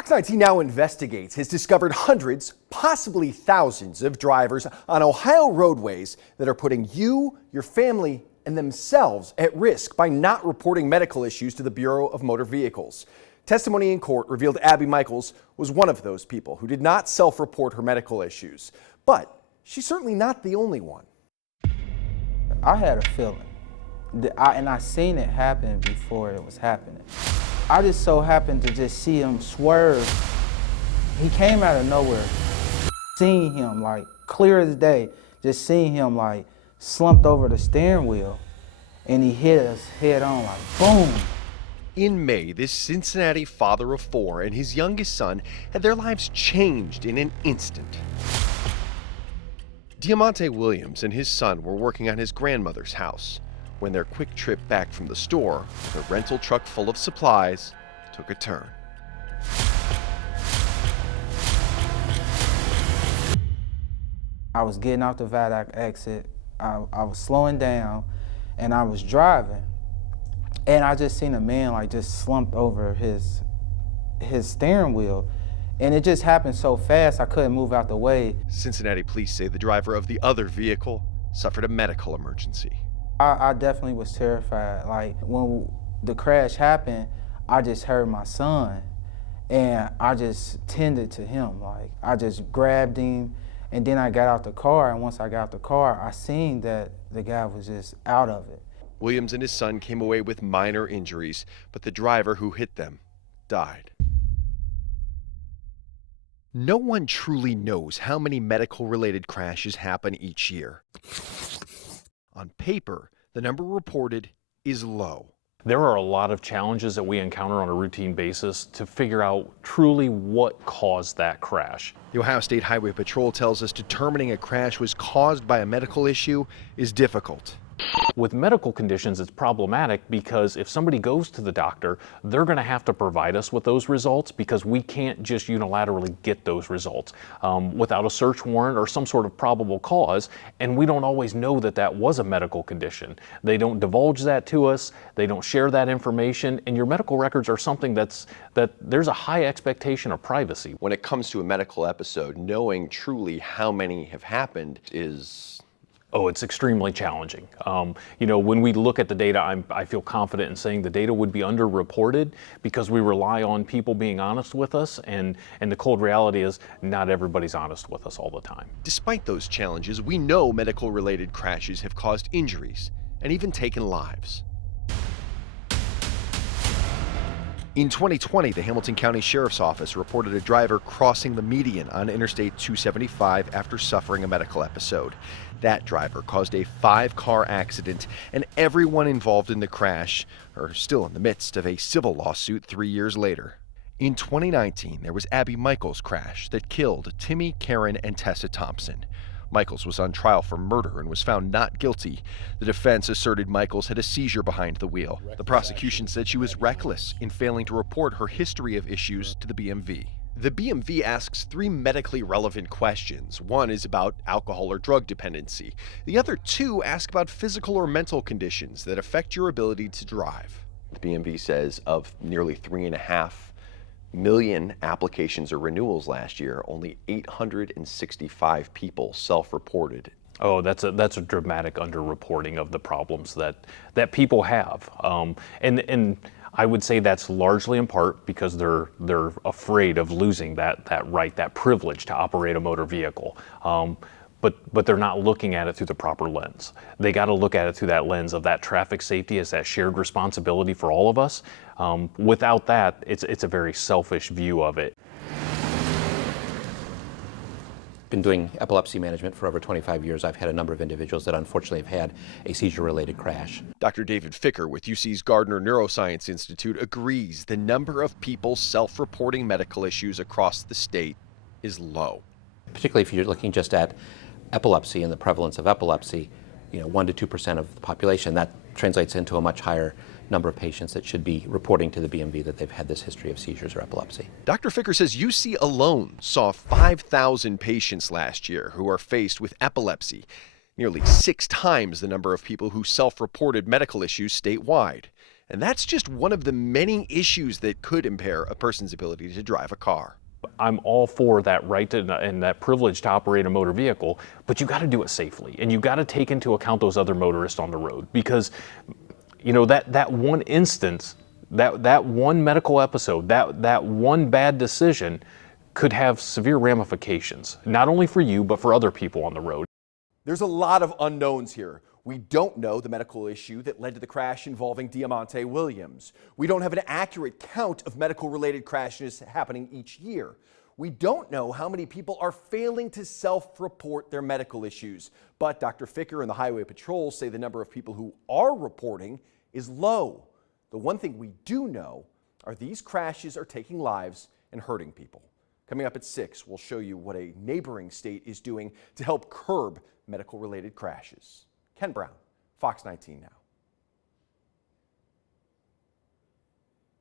Fox 19 now investigates has discovered hundreds, possibly thousands of drivers on Ohio roadways that are putting you, your family, and themselves at risk by not reporting medical issues to the Bureau of Motor Vehicles. Testimony in court revealed Abby Michaels was one of those people who did not self-report her medical issues. But she's certainly not the only one. I had a feeling, and I seen it happen before it was happening. I just so happened to just see him swerve. He came out of nowhere. Seeing him like clear as day, just seeing him like slumped over the steering wheel, and he hit us head on like boom. In May, this Cincinnati father of four and his youngest son had their lives changed in an instant. Diamante Williams and his son were working on his grandmother's house when their quick trip back from the store, the rental truck full of supplies, took a turn. I was getting off the Viaduct exit, I was slowing down, and I was driving, and I just seen a man like just slumped over his steering wheel, and it just happened so fast I couldn't move out the way. Cincinnati police say the driver of the other vehicle suffered a medical emergency. I definitely was terrified. Like when the crash happened, I just heard my son, and I just tended to him. Like I just grabbed him, and then I got out the car, and once I got out the car, I seen that the guy was just out of it. Williams and his son came away with minor injuries, but the driver who hit them died. No one truly knows how many medical-related crashes happen each year. On paper, the number reported is low. There are a lot of challenges that we encounter on a routine basis to figure out truly what caused that crash. The Ohio State Highway Patrol tells us determining a crash was caused by a medical issue is difficult. With medical conditions, it's problematic because if somebody goes to the doctor, they're going to have to provide us with those results because we can't just unilaterally get those results without a search warrant or some sort of probable cause, and we don't always know that that was a medical condition. They don't divulge that to us, they don't share that information, and your medical records are something that there's a high expectation of privacy. When it comes to a medical episode, knowing truly how many have happened is... Oh, it's extremely challenging. You know, when we look at the data, I feel confident in saying the data would be underreported because we rely on people being honest with us, and the cold reality is not everybody's honest with us all the time. Despite those challenges, we know medical-related crashes have caused injuries and even taken lives. In 2020, the Hamilton County Sheriff's Office reported a driver crossing the median on Interstate 275 after suffering a medical episode. That driver caused a 5-car accident, and everyone involved in the crash are still in the midst of a civil lawsuit 3 years later. In 2019, there was Abby Michaels' crash that killed Timmy, Karen, and Tessa Thompson. Michaels was on trial for murder and was found not guilty. The defense asserted Michaels had a seizure behind the wheel. The prosecution said she was reckless in failing to report her history of issues to the BMV. The BMV asks 3 medically relevant questions. One is about alcohol or drug dependency. The other 2 ask about physical or mental conditions that affect your ability to drive. The BMV says of nearly 3.5 million applications or renewals last year, only 865 people self-reported. Oh, that's a dramatic underreporting of the problems that people have, and I would say that's largely in part because they're afraid of losing that right, that privilege to operate a motor vehicle. But they're not looking at it through the proper lens. They got to look at it through that lens of that traffic safety as that shared responsibility for all of us. Without that, it's a very selfish view of it. Been doing epilepsy management for over 25 years. I've had a number of individuals that unfortunately have had a seizure-related crash. Dr. David Ficker with UC's Gardner Neuroscience Institute agrees the number of people self-reporting medical issues across the state is low. Particularly if you're looking just at epilepsy and the prevalence of epilepsy, 1 to 2% of the population, that translates into a much higher number of patients that should be reporting to the BMV that they've had this history of seizures or epilepsy. Dr. Ficker says UC alone saw 5,000 patients last year who are faced with epilepsy, nearly 6 times the number of people who self-reported medical issues statewide. And that's just one of the many issues that could impair a person's ability to drive a car. I'm all for that right and that privilege to operate a motor vehicle, but you got to do it safely, and you got to take into account those other motorists on the road, because you know that one instance, that one medical episode, that one bad decision could have severe ramifications, not only for you but for other people on the road. There's a lot of unknowns here. We don't know the medical issue that led to the crash involving Diamante Williams. We don't have an accurate count of medical-related crashes happening each year. We don't know how many people are failing to self-report their medical issues. But Dr. Ficker and the Highway Patrol say the number of people who are reporting is low. The one thing we do know are these crashes are taking lives and hurting people. Coming up at 6, we'll show you what a neighboring state is doing to help curb medical-related crashes. Ken Brown, Fox 19 Now.